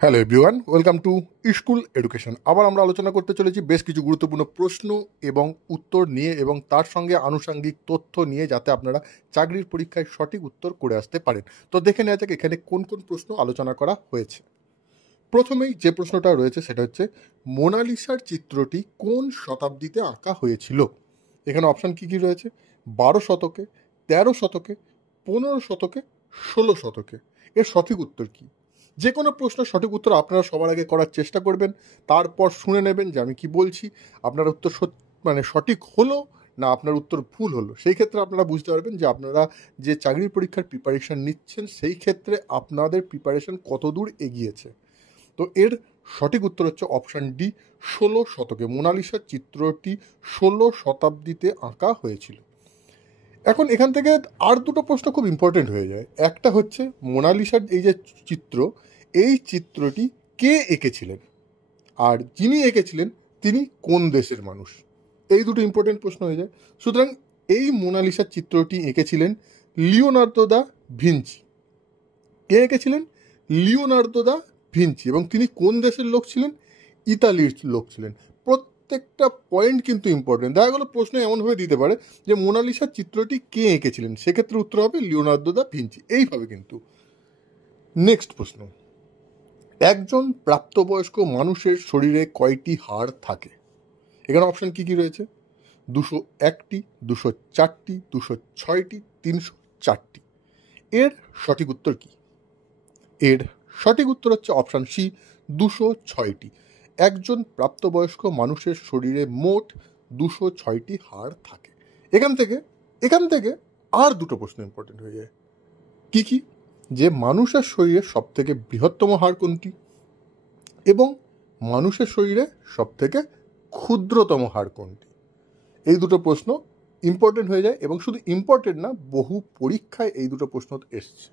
Hello everyone, welcome to school education. আবার আমরা আলোচনা করতে চলেছি বেশ কিছু গুরুত্বপূর্ণ প্রশ্ন এবং উত্তর নিয়ে এবং তার সঙ্গে আনুষঙ্গিক তথ্য নিয়ে, যাতে আপনারা চাকরির পরীক্ষায় সঠিক উত্তর করে আসতে পারেন। তো দেখে নেওয়া যাক এখানে কোন কোন প্রশ্ন আলোচনা করা হয়েছে। প্রথমেই যে প্রশ্নটা রয়েছে সেটা হচ্ছে, মোনালিসার চিত্রটি কোন শতাব্দীতে আঁকা হয়েছিল? এখানে অপশান কী কী রয়েছে? 12 শতকে, 13 শতকে, 15 শতকে, 16 শতকে। এর সঠিক উত্তর কী? যে কোনো প্রশ্ন সঠিক উত্তর আপনারা সবার আগে করার চেষ্টা করবেন, তারপর শুনে নেবেন যে আমি কি বলছি, আপনার উত্তর সঠিক হলো না আপনার উত্তর ভুল হলো। সেই ক্ষেত্রে আপনারা বুঝতে পারবেন যে আপনারা যে চাকরির পরীক্ষার প্রিপারেশান নিচ্ছেন সেই ক্ষেত্রে আপনাদের প্রিপারেশান কত দূর এগিয়েছে। তো এর সঠিক উত্তর হচ্ছে অপশান ডি, 16 শতকে। মোনালিসার চিত্রটি 16 শতাব্দীতে আঁকা হয়েছিল। এখন এখান থেকে আর দুটো প্রশ্ন খুব ইম্পর্টেন্ট হয়ে যায়। একটা হচ্ছে, মোনালিসার এই যে চিত্র, এই চিত্রটি কে এঁকেছিলেন, আর যিনি এঁকেছিলেন তিনি কোন দেশের মানুষ? এই দুটো ইম্পর্টেন্ট প্রশ্ন হয়ে যায়। সুতরাং এই মোনালিসার চিত্রটি এঁকেছিলেন লিওনার্দো দা ভিঞ্চি। কে এঁকেছিলেন? Leonardo da Vinci. এবং তিনি কোন দেশের লোক ছিলেন? ইতালির লোক ছিলেন। প্রত্যেকটা পয়েন্ট কিন্তু ইম্পর্টেন্ট। দেখা গেলো প্রশ্ন এমনভাবে দিতে পারে যে মোনালিসার চিত্রটি কে এঁকেছিলেন, সেক্ষেত্রে উত্তর হবে লিওনার্দো দা ভিঞ্চি, এইভাবে কিন্তু। নেক্সট প্রশ্ন, একজন প্রাপ্তবয়স্ক মানুষের শরীরে কয়টি হাড় থাকে? এখানে অপশান কী কী রয়েছে? 201টি, 204টি, 206টি, 304টি। এর সঠিক উত্তর কী? এর সঠিক উত্তর হচ্ছে অপশান সি, 206টি। একজন প্রাপ্তবয়স্ক মানুষের শরীরে মোট 206টি হাড় থাকে। এখান থেকে আর দুটো প্রশ্ন ইম্পর্টেন্ট হয়ে যায়। কি কি? যে মানুষের শরীরে সবথেকে বৃহত্তম হাড় কোনটি, এবং মানুষের শরীরে সবথেকে ক্ষুদ্রতম হাড় কোনটি? এই দুটো প্রশ্ন ইম্পর্টেন্ট হয়ে যায়, এবং শুধু ইম্পর্টেন্ট না, বহু পরীক্ষায় এই দুটো প্রশ্ন এসছে।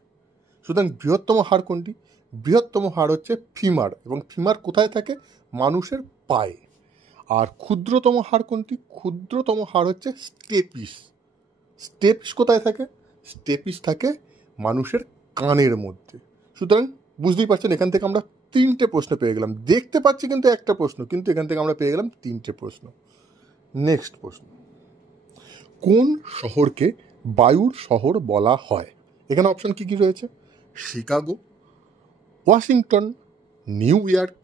সুতরাং বৃহত্তম হাড় কোনটি? বৃহত্তম হাড় হচ্ছে ফিমার, এবং ফিমার কোথায় থাকে? মানুষের পায়ে। আর ক্ষুদ্রতম হাড় কোনটি? ক্ষুদ্রতম হাড় হচ্ছে স্টেপিস। স্টেপিস কোথায় থাকে? স্টেপিস থাকে মানুষের কানের মধ্যে। সুতরাং বুঝতেই পারছেন, এখান থেকে আমরা 3টে প্রশ্ন পেয়ে গেলাম। দেখতে পাচ্ছি কিন্তু একটা প্রশ্ন, কিন্তু এখান থেকে আমরা পেয়ে গেলাম 3টে প্রশ্ন। নেক্সট প্রশ্ন, কোন শহরকে বায়ুর শহর বলা হয়? এখানে অপশান কী কী রয়েছে? Chicago, Washington, new York,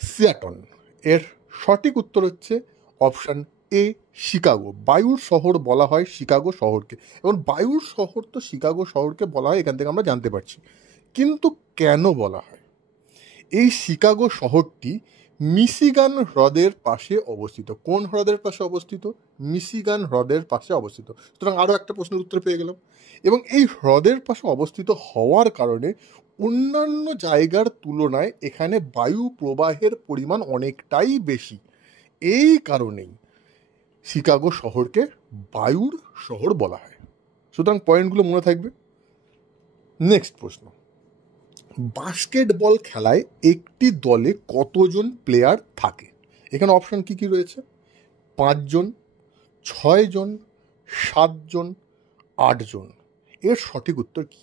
Seattle. এর সঠিক উত্তর হচ্ছে অপশান এ, শিকাগো। বায়ুর শহর বলা হয় শিকাগো শহরকে, এবং বায়ুর শহর তো শিকাগো শহরকে বলা হয়, এখান থেকে আমরা জানতে পারছি। কিন্তু কেন বলা হয়? এই শিকাগো শহরটি মিশিগান হ্রদের পাশে অবস্থিত। কোন হ্রদের পাশে অবস্থিত? মিশিগান হ্রদের পাশে অবস্থিত। সুতরাং আরও একটা প্রশ্নের উত্তর পেয়ে গেলাম। এবং এই হ্রদের পাশে অবস্থিত হওয়ার কারণে অন্যান্য জায়গার তুলনায় এখানে বায়ু প্রবাহের পরিমাণ অনেকটাই বেশি। এই কারণেই শিকাগো শহরকে বায়ুর শহর বলা হয়। সুতরাং পয়েন্টগুলো মনে থাকবে। নেক্সট প্রশ্ন, বাস্কেটবল খেলায় একটি দলে কতজন প্লেয়ার থাকে? এখানে অপশন কি কি রয়েছে? 5 জন, 6 জন, 7 জন, 8 জন। এর সঠিক উত্তর কি?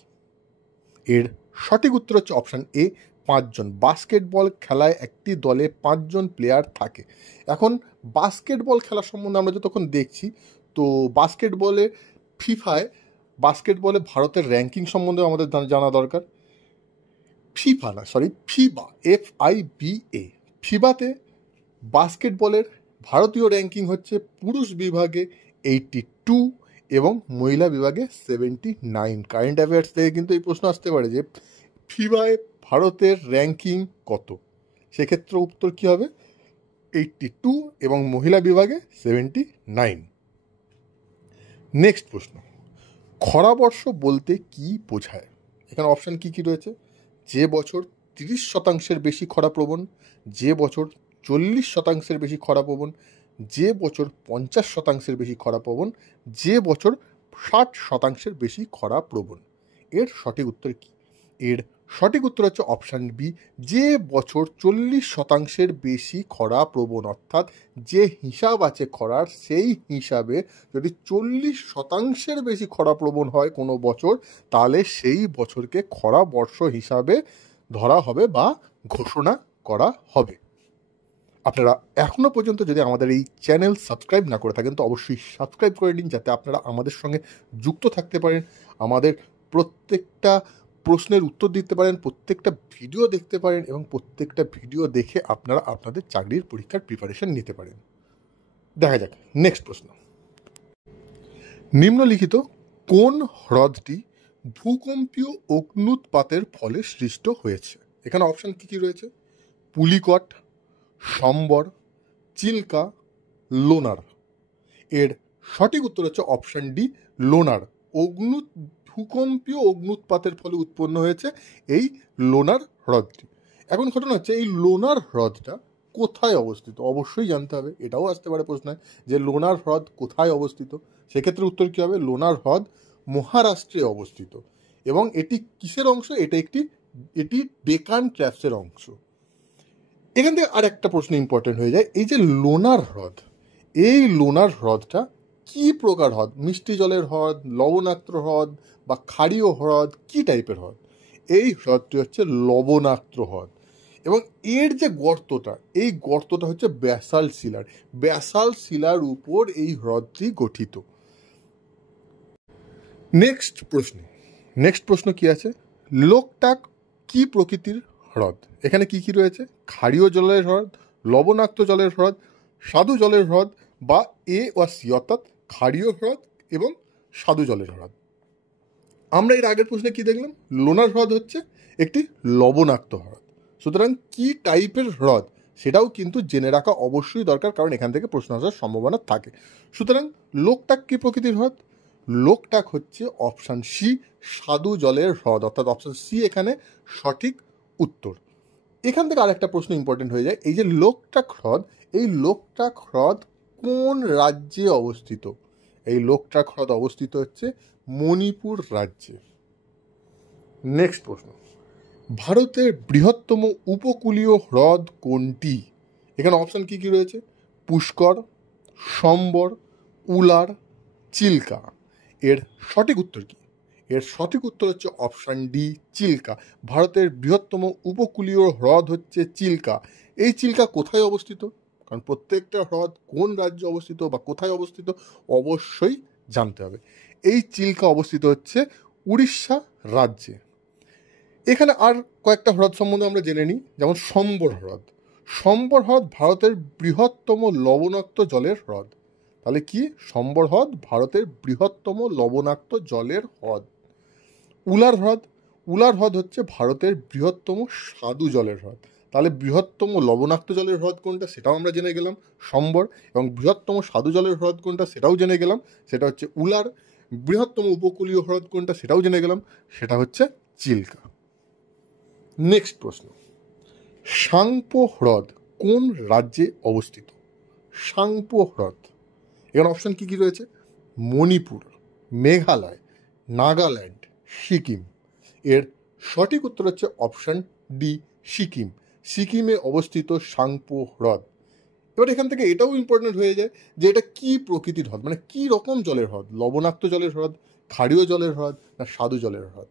এর সঠিক উত্তর হচ্ছে অপশান এ, 5 জন। বাস্কেটবল খেলায় একটি দলে 5 জন প্লেয়ার থাকে। এখন বাস্কেটবল খেলা সম্বন্ধে আমরা যতক্ষণ দেখছি, তো বাস্কেটবলে ভারতের র্যাঙ্কিং সম্বন্ধে আমাদের জানা দরকার। ফিবা, FIBA, ফিবাতে বাস্কেটবলের ভারতীয় র্যাঙ্কিং হচ্ছে পুরুষ বিভাগে 82 এবং মহিলা বিভাগে 79। কারেন্ট অ্যাফেয়ার্স থেকে কিন্তু এই প্রশ্ন আসতে পারে যে ফিবায় ভারতের র্যাঙ্কিং কত? সেক্ষেত্রে উত্তর কী হবে? 82 এবং মহিলা বিভাগে 79। নেক্সট প্রশ্ন, খরাবর্ষ বলতে কি বোঝায়? এখানে অপশান কি কি রয়েছে? যে বছর 30% বেশি খরাপ্রবণ, যে বছর 40% বেশি খরাপ্রবণ, যে বছর 50% বেশি খরাপ্রবণ, যে বছর 60% বেশি খরাপ্রবণ। এর সঠিক উত্তর কি? এর সঠিক উত্তর হচ্ছে অপশান বি, যে বছর 40% বেশি খরাপ্রবণ। অর্থাৎ যে হিসাব আছে খরার, সেই হিসাবে যদি 40% বেশি খরাপ্রবণ হয় কোনো বছর, তাহলে সেই বছরকে খরা বর্ষ হিসাবে ধরা হবে বা ঘোষণা করা হবে। আপনারা এখনও পর্যন্ত যদি আমাদের এই চ্যানেল সাবস্ক্রাইব না করে থাকেন তো অবশ্যই সাবস্ক্রাইব করে নিন, যাতে আপনারা আমাদের সঙ্গে যুক্ত থাকতে পারেন, আমাদের প্রত্যেকটা প্রশ্নের উত্তর দিতে পারেন, প্রত্যেকটা ভিডিও দেখতে পারেন এবং প্রত্যেকটা ভিডিও দেখে আপনারা আপনাদের চাকরির পরীক্ষার প্রিপারেশন নিতে পারেন। দেখা যাক নেক্সট প্রশ্ন। নিম্নলিখিত কোন হ্রদটি ভূকম্পীয় অগ্ন্যুৎপাতের ফলে সৃষ্ট হয়েছে? এখানে অপশন কি কি রয়েছে? পুলিকট, সম্বর, চিল্কা, লোনার। এর সঠিক উত্তর হচ্ছে অপশন ডি, লোনার। ভূকম্পীয় অগ্ন্যুৎপাতের ফলে উৎপন্ন হয়েছে এই লোনার হ্রদটি। এখন ঘটনা হচ্ছে এই লোনার হ্রদটা কোথায় অবস্থিত? অবশ্যই জানতে হবে, এটাও আসতে পারে প্রশ্নে যে লোনার হ্রদ কোথায় অবস্থিত। সেক্ষেত্রে উত্তর কী হবে? লোনার হ্রদ মহারাষ্ট্রে অবস্থিত। এবং এটি কিসের অংশ? এটি ডেকান ট্র্যাপসের অংশ। এখান থেকে আর একটা প্রশ্ন ইম্পর্টেন্ট হয়ে যায়, এই যে লোনার হ্রদ, এই লোনার হ্রদটা কি প্রকার হ্রদ? মিষ্টি জলের হ্রদ, লবণাক্ত হ্রদ বা ক্ষারীয় হ্রদ, কি টাইপের হ্রদ? এই হ্রদটি হচ্ছে লবণাক্ত হ্রদ। এবং এর যে গর্তটা, এই গর্তটা হচ্ছে ব্যাসাল্ট শিলার। ব্যাসাল্ট শিলার উপর এই হ্রদটি গঠিত। নেক্সট প্রশ্ন কি আছে? লোকটাক কি প্রকৃতির হ্রদ? এখানে কি কি রয়েছে? ক্ষারীয় জলের হ্রদ, লবণাক্ত জলের হ্রদ, স্বাদু জলের হ্রদ বা এ ও সি, অর্থাৎ ক্ষারীয় হ্রদ এবং স্বাদু জলের হ্রদ। আমরা এর আগের প্রশ্নে কি দেখলাম? লোনার হ্রদ হচ্ছে একটি লবণাক্ত হ্রদ। সুতরাং কি টাইপের হ্রদ সেটাও কিন্তু জেনে রাখা অবশ্যই দরকার, কারণ এখান থেকে প্রশ্ন আসার সম্ভাবনা থাকে। সুতরাং লোকটাক কি প্রকৃতির হ্রদ? লোকটাক হচ্ছে অপশান সি, স্বাদু জলের হ্রদ, অর্থাৎ অপশান সি এখানে সঠিক উত্তর। এখান থেকে আরেকটা প্রশ্ন ইম্পর্টেন্ট হয়ে যায়, এই যে লোকটাক হ্রদ, এই লোকটাক হ্রদ কোন রাজ্যে অবস্থিত? এই লোকটাক হ্রদ অবস্থিত হচ্ছে মণিপুর রাজ্যে। নেক্সট প্রশ্ন, ভারতের বৃহত্তম উপকূলীয় হ্রদ কোনটি? এখানে অপশান কি কি রয়েছে? পুষ্কর, সম্বর, উলার, চিল্কা। এর সঠিক উত্তর কি? এর সঠিক উত্তর হচ্ছে অপশান ডি, চিল্কা। ভারতের বৃহত্তম উপকূলীয় হ্রদ হচ্ছে চিল্কা। এই চিল্কা কোথায় অবস্থিত? কারণ প্রত্যেকটা হ্রদ কোন রাজ্যে অবস্থিত বা কোথায় অবস্থিত অবশ্যই জানতে হবে। এই চিল্কা অবস্থিত হচ্ছে উড়িষ্যা রাজ্যে। এখানে আর কয়েকটা হ্রদ সম্বন্ধে আমরা জেনে নিই, যেমন সম্বর হ্রদ। সম্বর হ্রদ ভারতের বৃহত্তম লবণাক্ত জলের হ্রদ। তাহলে কি? সম্বর হ্রদ ভারতের বৃহত্তম লবণাক্ত জলের হ্রদ। উলার হ্রদ, উলার হ্রদ হচ্ছে ভারতের বৃহত্তম স্বাদু জলের হ্রদ। তাহলে বৃহত্তম লবণাক্ত জলের হ্রদ কোনটা সেটাও আমরা জেনে গেলাম, সম্বর। এবং বৃহত্তম স্বাদু জলের হ্রদ কোনটা সেটাও জেনে গেলাম, সেটা হচ্ছে উলার। বৃহত্তম উপকূলীয় হ্রদ কোনটা সেটাও জেনে গেলাম, সেটা হচ্ছে চিল্কা। নেক্সট প্রশ্ন, সাংপো হ্রদ কোন রাজ্যে অবস্থিত? সাংপো হ্রদ, এখানে অপশন কি কি রয়েছে? মণিপুর, মেঘালয়, নাগাল্যান্ড, সিকিম। এর সঠিক উত্তর হচ্ছে অপশন ডি, সিকিম। সিকিমে অবস্থিত সাংপো হ্রদ। এবার এখান থেকে এটাও ইম্পর্টেন্ট হয়ে যায় যে এটা কি প্রকৃতির হ্রদ, মানে কি রকম জলের হ্রদ? লবণাক্ত জলের হ্রদ, ক্ষারীয় জলের হ্রদ না স্বাদু জলের হ্রদ?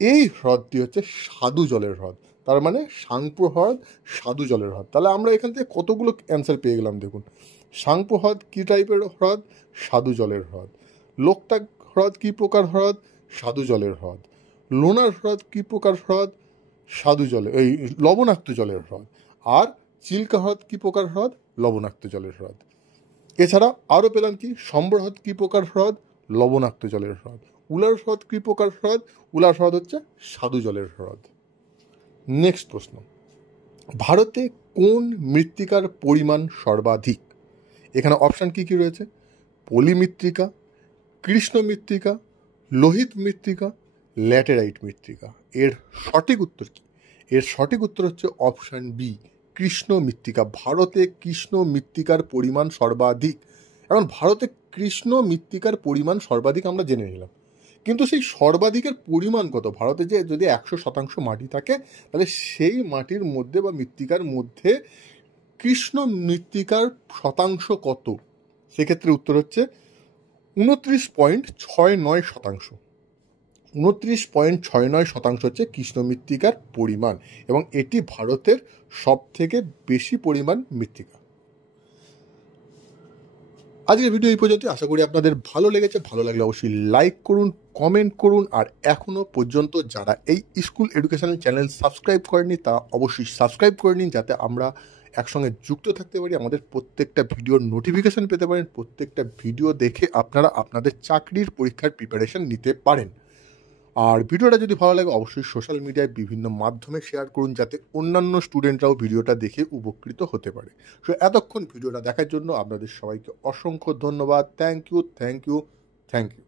এই হ্রদটি হচ্ছে স্বাদু জলের হ্রদ। তার মানে সাংপো হ্রদ স্বাদু জলের হ্রদ। তাহলে আমরা এখান থেকে কতগুলো অ্যান্সার পেয়ে গেলাম দেখুন। সাংপো হ্রদ কী টাইপের হ্রদ? স্বাদু জলের হ্রদ। লোকটাক হ্রদ কী প্রকার হ্রদ? স্বাদু জলের হ্রদ। লোনার হ্রদ কী প্রকার হ্রদ? স্বাদু জলের, এই লবণাক্ত জলের হ্রদ। আর চিল্কা হ্রদ কী প্রকার হ্রদ? লবণাক্ত জলের হ্রদ। এছাড়া আরও পেলাম কি, সম্বর হ্রদ কী প্রকার হ্রদ? লবণাক্ত জলের হ্রদ। উলার হ্রদ কী প্রকার হ্রদ? উলার হ্রদ হচ্ছে স্বাদু জলের হ্রদ। নেক্সট প্রশ্ন, ভারতে কোন মৃত্তিকার পরিমাণ সর্বাধিক? এখানে অপশান কি কি রয়েছে? পলি মৃত্তিকা, কৃষ্ণ মৃত্তিকা, লোহিত মৃত্তিকা, ল্যাটেরাইট মৃত্তিকা। এর সঠিক উত্তর কি? এর সঠিক উত্তর হচ্ছে অপশান বি, কৃষ্ণ মৃত্তিকা। ভারতে কৃষ্ণ মৃত্তিকার পরিমাণ সর্বাধিক। এখন ভারতে কৃষ্ণ মৃত্তিকার পরিমাণ সর্বাধিক আমরা জেনে নিলাম, কিন্তু সেই সর্বাধিকের পরিমাণ কত? ভারতে যে যদি 100% মাটি থাকে, তাহলে সেই মাটির মধ্যে বা মৃত্তিকার মধ্যে কৃষ্ণ মৃত্তিকার শতাংশ কত? সেক্ষেত্রে উত্তর হচ্ছে 29.69%। 29.69% হচ্ছে কৃষ্ণ মৃত্তিকার পরিমাণ, এবং এটি ভারতের সবথেকে বেশি পরিমাণ মৃত্তিকা। আজকের ভিডিও এই পর্যন্ত। আশা করি আপনাদের ভালো লেগেছে। ভালো লাগলে অবশ্যই লাইক করুন, কমেন্ট করুন, আর এখনও পর্যন্ত যারা এই স্কুল এডুকেশনাল চ্যানেল সাবস্ক্রাইব করেননি তা অবশ্যই সাবস্ক্রাইব করে নিন, যাতে আমরা একসঙ্গে যুক্ত থাকতে পারি, আমাদের প্রত্যেকটা ভিডিওর নোটিফিকেশান পেতে পারেন, প্রত্যেকটা ভিডিও দেখে আপনারা আপনাদের চাকরির পরীক্ষার প্রিপারেশন নিতে পারেন। আর ভিডিওটা যদি ভালো লাগে অবশ্যই সোশ্যাল মিডিয়ায় বিভিন্ন মাধ্যমে শেয়ার করুন, যাতে অন্যান্য স্টুডেন্টরাও ভিডিওটা দেখে উপকৃত হতে পারে। সো এতক্ষণ ভিডিওটা দেখার জন্য আপনাদের সবাইকে অসংখ্য ধন্যবাদ। Thank you, thank you, thank you.